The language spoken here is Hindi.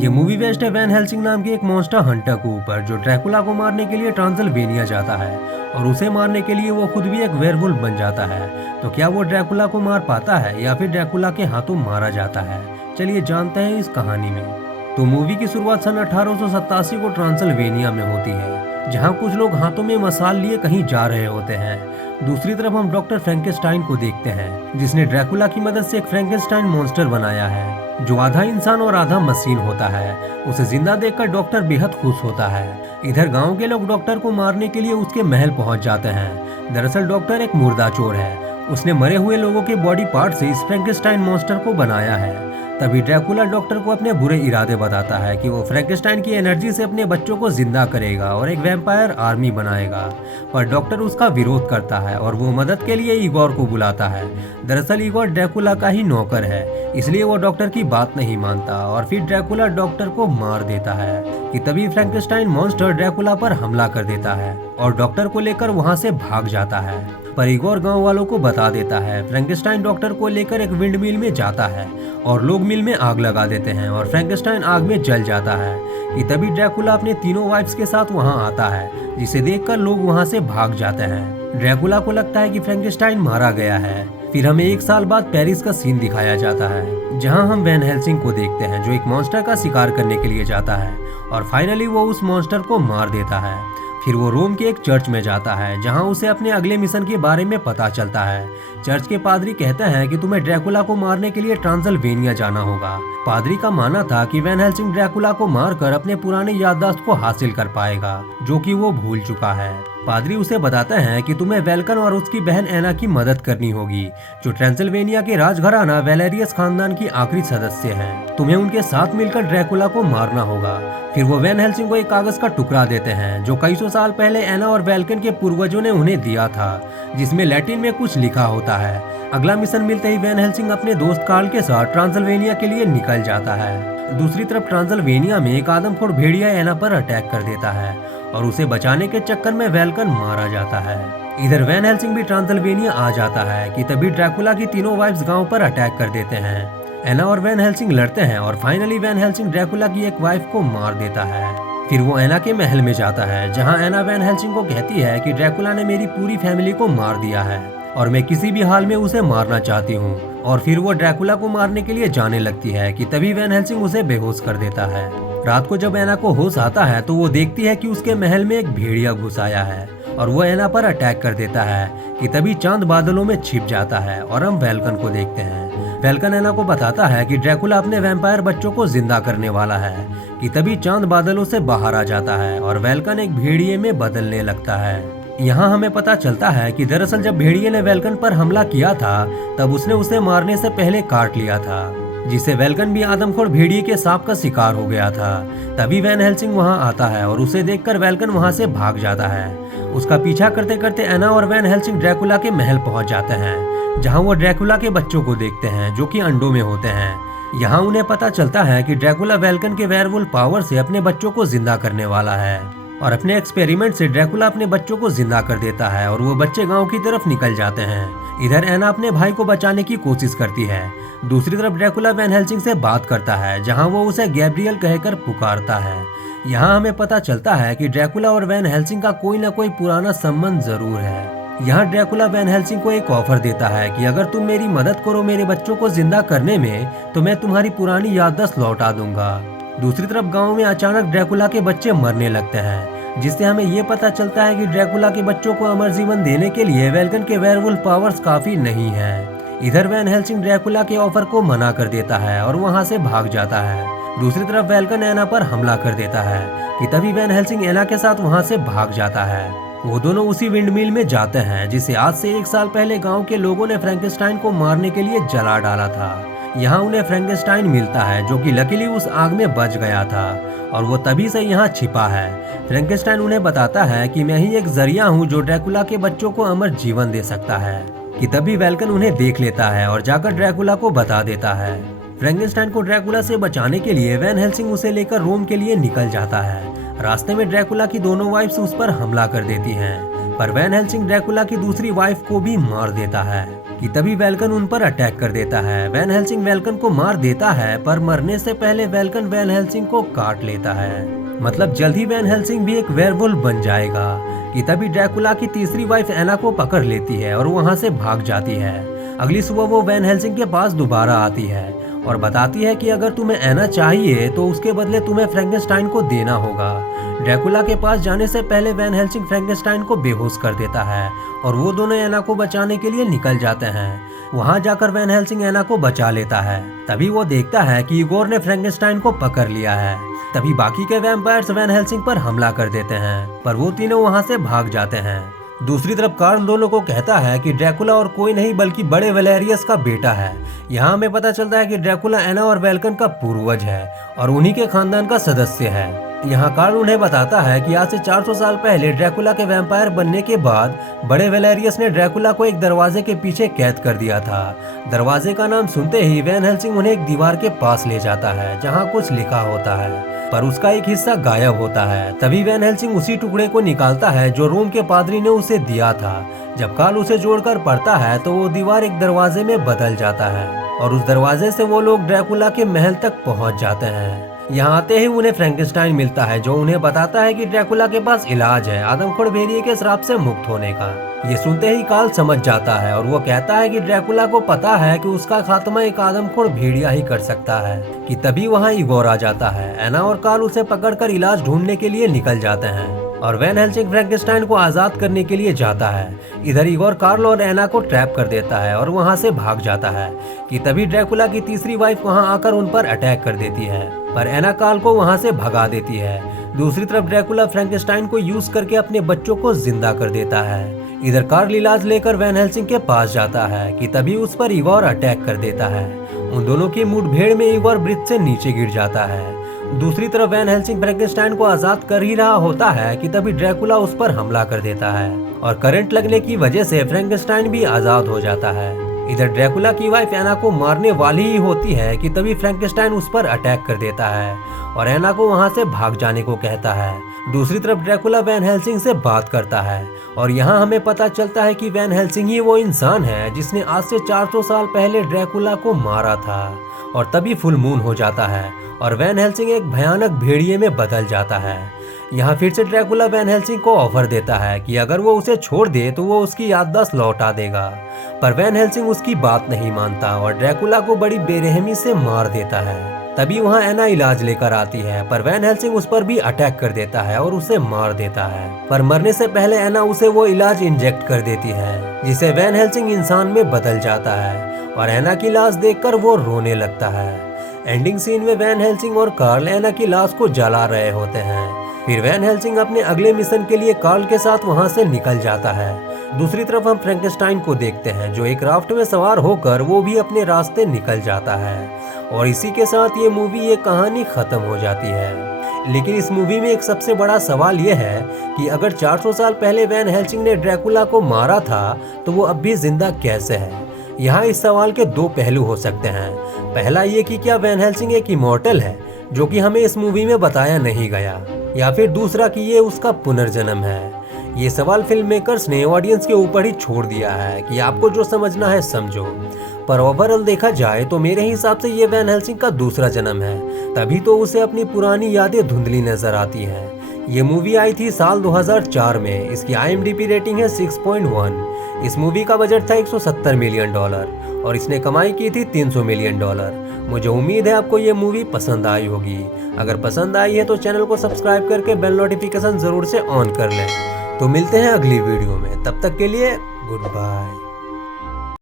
ये मूवी बेस्ड है वैन हेल्सिंग नाम के एक मॉन्स्टर हंटर के ऊपर, जो ड्रैकुला को मारने के लिए ट्रांसिल्वेनिया जाता है और उसे मारने के लिए वो खुद भी एक वेयरवुल्फ बन जाता है। तो क्या वो ड्रैकुला को मार पाता है या फिर ड्रैकुला के हाथों मारा जाता है? चलिए जानते हैं इस कहानी में। तो मूवी की शुरुआत सन 1887 को ट्रांसिल्वेनिया में होती है, जहाँ कुछ लोग हाथों में मसाल लिए कहीं जा रहे होते हैं। दूसरी तरफ हम डॉक्टर फ्रैंकेनस्टाइन को देखते हैं, जिसने ड्रैकुला की मदद से एक फ्रैंकेनस्टाइन मॉन्स्टर बनाया है, जो आधा इंसान और आधा मशीन होता है। उसे जिंदा देखकर डॉक्टर बेहद खुश होता है। इधर गांव के लोग डॉक्टर को मारने के लिए उसके महल पहुंच जाते हैं। दरअसल डॉक्टर एक मुर्दा चोर है। उसने मरे हुए लोगों के बॉडी पार्ट से इस फ्रैंकेनस्टाइन मॉन्स्टर को बनाया है। तभी ड्रैकुला डॉक्टर को अपने बुरे इरादे बताता है कि वो फ्रैंकेनस्टाइन की एनर्जी से अपने बच्चों को जिंदा करेगा और एक वैम्पायर आर्मी बनाएगा। पर डॉक्टर उसका विरोध करता है और वो मदद के लिए इगोर को बुलाता है। दरअसल इगोर ड्रैकुला का ही नौकर है, इसलिए वो डॉक्टर की बात नहीं मानता और फिर ड्रैकुला डॉक्टर को मार देता है। कि तभी फ्रैंकेनस्टाइन मॉन्स्टर ड्रैकुला पर हमला कर देता है और डॉक्टर को लेकर वहाँ से भाग जाता है। पर इगोर गांव वालों को बता देता है। फ्रैंकेनस्टाइन डॉक्टर को लेकर एक विंड मिल में जाता है और लोग मिल में आग लगा देते हैं और फ्रैंकेनस्टाइन आग में जल जाता है। कि तभी ड्रैकुला अपने तीनों वाइफ्स के साथ वहां आता है, जिसे देखकर लोग वहां से भाग जाते हैं। ड्रैकुला को लगता है कि फ्रैंकेनस्टाइन मारा गया है। फिर हमें एक साल बाद पेरिस का सीन दिखाया जाता है, जहां हम वैन हेल्सिंग को देखते हैं, जो एक मॉन्स्टर का शिकार करने के लिए जाता है और फाइनली वो उस मॉन्स्टर को मार देता है। फिर वो रोम के एक चर्च में जाता है, जहां उसे अपने अगले मिशन के बारे में पता चलता है। चर्च के पादरी कहते हैं कि तुम्हें ड्रैकुला को मारने के लिए ट्रांसिल्वेनिया जाना होगा। पादरी का मानना था कि वैन हेल्सिंग ड्रैकुला को मारकर अपने पुराने याददाश्त को हासिल कर पाएगा, जो कि वो भूल चुका है। पादरी उसे बताते हैं कि तुम्हें वेल्कन और उसकी बहन एना की मदद करनी होगी, जो ट्रांसिल्वेनिया के राजघराना वेलेरियस खानदान की आखिरी सदस्य हैं। तुम्हें उनके साथ मिलकर ड्रैकुला को मारना होगा। फिर वो वैन हेल्सिंग को एक कागज का टुकड़ा देते हैं, जो कई सौ साल पहले एना और वेल्कन के पूर्वजों ने उन्हें दिया था, जिसमें लैटिन में कुछ लिखा होता है। अगला मिशन मिलते ही वैन हेल्सिंग अपने दोस्त कार्ल के साथ ट्रांसिल्वेनिया के लिए निकल जाता है। दूसरी तरफ ट्रांसिल्वेनिया में एक आदमखोर भेड़िया एना पर अटैक कर देता है और उसे बचाने के चक्कर में वेल्कन मारा जाता है। इधर वैन हेल्सिंग भी ट्रांसिल्वेनिया आ जाता है कि तभी ड्रैकुला की तीनों वाइफ्स गांव पर अटैक कर देते हैं। एना और वैन हेल्सिंग लड़ते हैं और फाइनली वैन हेल्सिंग ड्रैकुला की एक वाइफ को मार देता है। फिर वो एना के महल में जाता है, जहां एना वैन हेल्सिंग को कहती है कि ड्रैकुला ने मेरी पूरी फैमिली को मार दिया है और मैं किसी भी हाल में उसे मारना चाहती हूँ। और फिर वो ड्रैकुला को मारने के लिए जाने लगती है कि तभी वैन हेल्सिंग उसे बेहोश कर देता है। रात को जब एना को होश आता है तो वो देखती है कि उसके महल में एक भेड़िया घुस आया है और वो एना पर अटैक कर देता है। कि तभी चांद बादलों में छिप जाता है और हम वेल्कन को देखते हैं। वेल्कन एना को बताता है कि ड्रैकुला अपने वैम्पायर बच्चों को जिंदा करने वाला है। कि तभी चांद बादलों से बाहर आ जाता है और वेल्कन एक भेड़िए में बदलने लगता है। यहाँ हमें पता चलता है कि दरअसल जब भेड़िए ने वेल्कन पर हमला किया था, तब उसने उसे मारने से पहले काट लिया था, जिससे वेल्कन भी आदमखोर भेड़िए के सांप का शिकार हो गया था। तभी वैन हेल्सिंग वहाँ आता है और उसे देखकर वेल्कन वहाँ से भाग जाता है। उसका पीछा करते करते एना और वैन हेल्सिंग ड्रैकुला के महल पहुँच जाते हैं, जहाँ वो ड्रैकुला के बच्चों को देखते हैं, जो कि अंडों में होते हैं। यहाँ उन्हें पता चलता है कि ड्रैकुला वेल्कन के वेयरवुल्फ पावर से अपने बच्चों को जिंदा करने वाला है और अपने एक्सपेरिमेंट से ड्रैकुला अपने बच्चों को जिंदा कर देता है और वो बच्चे गांव की तरफ निकल जाते हैं। इधर एना अपने भाई को बचाने की कोशिश करती है। दूसरी तरफ ड्रैकुला वैन हेल्सिंग से बात करता है, जहां वो उसे गैब्रियल कहकर पुकारता है। यहाँ हमें पता चलता है कि ड्रैकुला और वैन हेल्सिंग का कोई न कोई पुराना संबंध जरूर है। यहाँ ड्रैकुला वैन हेल्सिंग को एक ऑफर देता है कि अगर तुम मेरी मदद करो मेरे बच्चों को जिंदा करने में, तो मैं तुम्हारी पुरानी याददाश्त लौटा दूंगा। दूसरी तरफ गांव में अचानक ड्रैकुला के बच्चे मरने लगते हैं, जिससे हमें ये पता चलता है कि ड्रैकुला के बच्चों को अमर जीवन देने के लिए वेल्कन के वेयरवुल्फ पावर्स काफी नहीं हैं। इधर वैन हेल्सिंग ड्रैकुला के ऑफर को मना कर देता है और वहां से भाग जाता है। दूसरी तरफ वेल्कन एना पर हमला कर देता है। कि तभी वैन हेल्सिंग एना के साथ वहां से भाग जाता है। वो दोनों उसी विंडमिल में जाते हैं, जिसे आज से एक साल पहले गांव के लोगों ने फ्रैंकेनस्टाइन को मारने के लिए जला डाला था। यहाँ उन्हें फ्रैंकेनस्टाइन मिलता है, जो कि लकीली उस आग में बच गया था और वो तभी से यहाँ छिपा है। फ्रैंकेनस्टाइन उन्हें बताता है कि मैं ही एक जरिया हूँ जो ड्रैकुला के बच्चों को अमर जीवन दे सकता है। कि तभी वेल्कन उन्हें देख लेता है और जाकर ड्रैकुला को बता देता है। फ्रैंकेनस्टाइन को ड्रैकुला से बचाने के लिए वैन हेल्सिंग उसे लेकर रोम के लिए निकल जाता है। रास्ते में ड्रैकुला की दोनों वाइफ्स उस पर हमला कर देती हैं, पर वैन हेल्सिंग ड्रैकुला की दूसरी वाइफ को भी मार देता है। कि तभी वेल्कन उन पर अटैक कर देता है। वैन हेल्सिंग वेल्कन को मार देता है, पर मरने से पहले वेल्कन वैन हेल्सिंग को काट लेता है। मतलब जल्द ही वैन हेल्सिंग भी एक वेयरवुल्फ बन जाएगा। कि तभी ड्रैकुला की तीसरी वाइफ एना को पकड़ लेती है और वहाँ से भाग जाती है। अगली सुबह वो वैन हेल्सिंग के पास दोबारा आती है और बताती है कि अगर तुम्हें एना चाहिए तो उसके बदले तुम्हें फ्रैंकेनस्टाइन को देना होगा। ड्रैकुला के पास जाने से पहले वैन हेल्सिंग फ्रैंकेनस्टाइन को बेहोश कर देता है और वो दोनों एना को बचाने के लिए निकल जाते हैं। वहाँ जाकर वैन हेल्सिंग एना को बचा लेता है। तभी वो देखता है कि इगोर ने फ्रैंकेनस्टाइन को पकड़ लिया है। तभी बाकी के वैम्पायर्स वैन हेल्सिंग पर हमला कर देते हैं, पर वो तीनों वहाँ से भाग जाते हैं। दूसरी तरफ कार्ल दोनों को कहता है कि ड्रैकुला और कोई नहीं बल्कि बड़े वैलेरियस का बेटा है। यहाँ हमें पता चलता है कि ड्रैकुला एना और वेल्कन का पूर्वज है और उन्हीं के खानदान का सदस्य है। यहाँ कार्ल उन्हें बताता है कि आज से 400 साल पहले ड्रैकुला के वैम्पायर बनने के बाद बड़े वैलेरियस ने ड्रैकुला को एक दरवाजे के पीछे कैद कर दिया था। दरवाजे का नाम सुनते ही वैन हेल्सिंग उन्हें एक दीवार के पास ले जाता है जहाँ कुछ लिखा होता है, पर उसका एक हिस्सा गायब होता है। तभी वैन हेल्सिंग उसी टुकड़े को निकालता है जो रोम के पादरी ने उसे दिया था। जब कार्ल उसे जोड़कर पढ़ता है तो वो दीवार एक दरवाजे में बदल जाता है और उस दरवाजे से वो लोग ड्रैकुला के महल तक पहुंच जाते हैं। यहाँ आते ही उन्हें फ्रैंकेनस्टाइन मिलता है जो उन्हें बताता है कि ड्रैकुला के पास इलाज है आदमखोर भेड़िए के श्राप से मुक्त होने का। ये सुनते ही कार्ल समझ जाता है और वो कहता है कि ड्रैकुला को पता है कि उसका खात्मा एक आदमखोर भेड़िया ही कर सकता है। कि तभी वहाँ इगोर आ जाता है। एना और कार्ल उसे पकड़कर इलाज ढूंढने के लिए निकल जाते हैं और वैन हेल्सिंग फ्रैंकेनस्टाइन को आजाद करने के लिए जाता है। इधर इगोर कार्ल और एना को ट्रैप कर देता है और वहाँ से भाग जाता है। कि तभी ड्रैकुला की तीसरी वाइफ वहाँ आकर उन पर अटैक कर देती है, पर एना कार्ल को वहाँ से भगा देती है। दूसरी तरफ ड्रैकुला फ्रैंकेनस्टाइन को यूज करके अपने बच्चों को जिंदा कर देता है। इधर कार्ल इलाज लेकर वैन हेल्सिंग के पास जाता है कि तभी उस पर इगोर अटैक कर देता है। उन दोनों की मुठभेड़ में इगोर ब्रिज से नीचे गिर जाता है। दूसरी तरफ वैन हेल्सिंग फ्रैंकेनस्टाइन को आजाद कर ही रहा होता है कि तभी ड्रैकुला उस पर हमला कर देता है और करंट लगने की वजह से फ्रैंकेनस्टाइन भी आजाद हो जाता है। इधर ड्रैकुला की वाइफ एना को मारने वाली ही होती है कि तभी फ्रैंकेनस्टाइन उस पर अटैक कर देता है और एना को वहां से भाग जाने को कहता है। दूसरी तरफ ड्रैकुला वैन हेल्सिंग से बात करता है और यहाँ हमें पता चलता है कि वैन हेल्सिंग ही वो इंसान है जिसने आज से 400 साल पहले ड्रैकुला को मारा था। और तभी फुल मून हो जाता है और वैन हेल्सिंग एक भयानक भेड़िए में बदल जाता है। यहाँ फिर से ड्रैकुला वैन हेल्सिंग को ऑफर देता है कि अगर वो उसे छोड़ दे तो वो उसकी याददाश्त लौटा देगा, पर वैन हेल्सिंग उसकी बात नहीं मानता और ड्रैकुला को बड़ी बेरहमी से मार देता है। तभी वहाँ एना इलाज लेकर आती है, पर वैन हेल्सिंग उस पर भी अटैक कर देता है और उसे मार देता है। पर मरने से पहले एना उसे वो इलाज इंजेक्ट कर देती है जिसे वैन हेल्सिंग इंसान में बदल जाता है और एना की लाश देखकर वो रोने लगता है। एंडिंग सीन में वैन हेल्सिंग और कार्ल एना की लाश को जला रहे होते हैं। फिर वैन हेल्सिंग अपने अगले मिशन के लिए कार्ल के साथ वहां से निकल जाता है। दूसरी तरफ हम फ्रैंकेनस्टाइन को देखते हैं जो एक राफ्ट में सवार होकर वो भी अपने रास्ते निकल जाता है और इसी के साथ ये कहानी खत्म हो जाती है। लेकिन इस मूवी में एक सबसे बड़ा सवाल ये है कि अगर 400 साल पहले वैन हेल्सिंग ने ड्रैकुला को मारा था तो वो अब भी जिंदा कैसे है। यहाँ इस सवाल के दो पहलू हो सकते हैं। पहला ये कि क्या वैन हेल्सिंग एक इमॉर्टल है जो कि हमें इस मूवी में बताया नहीं गया, या फिर दूसरा कि ये उसका पुनर्जन्म है। ये सवाल फिल्म मेकर्स ने ऑडियंस के ऊपर ही छोड़ दिया है कि आपको जो समझना है समझो। पर ओवरऑल देखा जाए तो मेरे हिसाब से ये वैन हेल्सिंग का दूसरा जन्म है, तभी तो उसे अपनी पुरानी यादें धुंधली नजर आती हैं। ये मूवी आई थी साल 2004 में। इसकी IMDb रेटिंग है 6.1। इस मूवी का बजट था $170 मिलियन और इसने कमाई की थी $300 मिलियन। मुझे उम्मीद है आपको ये मूवी पसंद आई होगी। अगर पसंद आई है तो चैनल को सब्सक्राइब करके बेल नोटिफिकेशन जरूर से ऑन कर लें। तो मिलते हैं अगली वीडियो में, तब तक के लिए गुड बाय।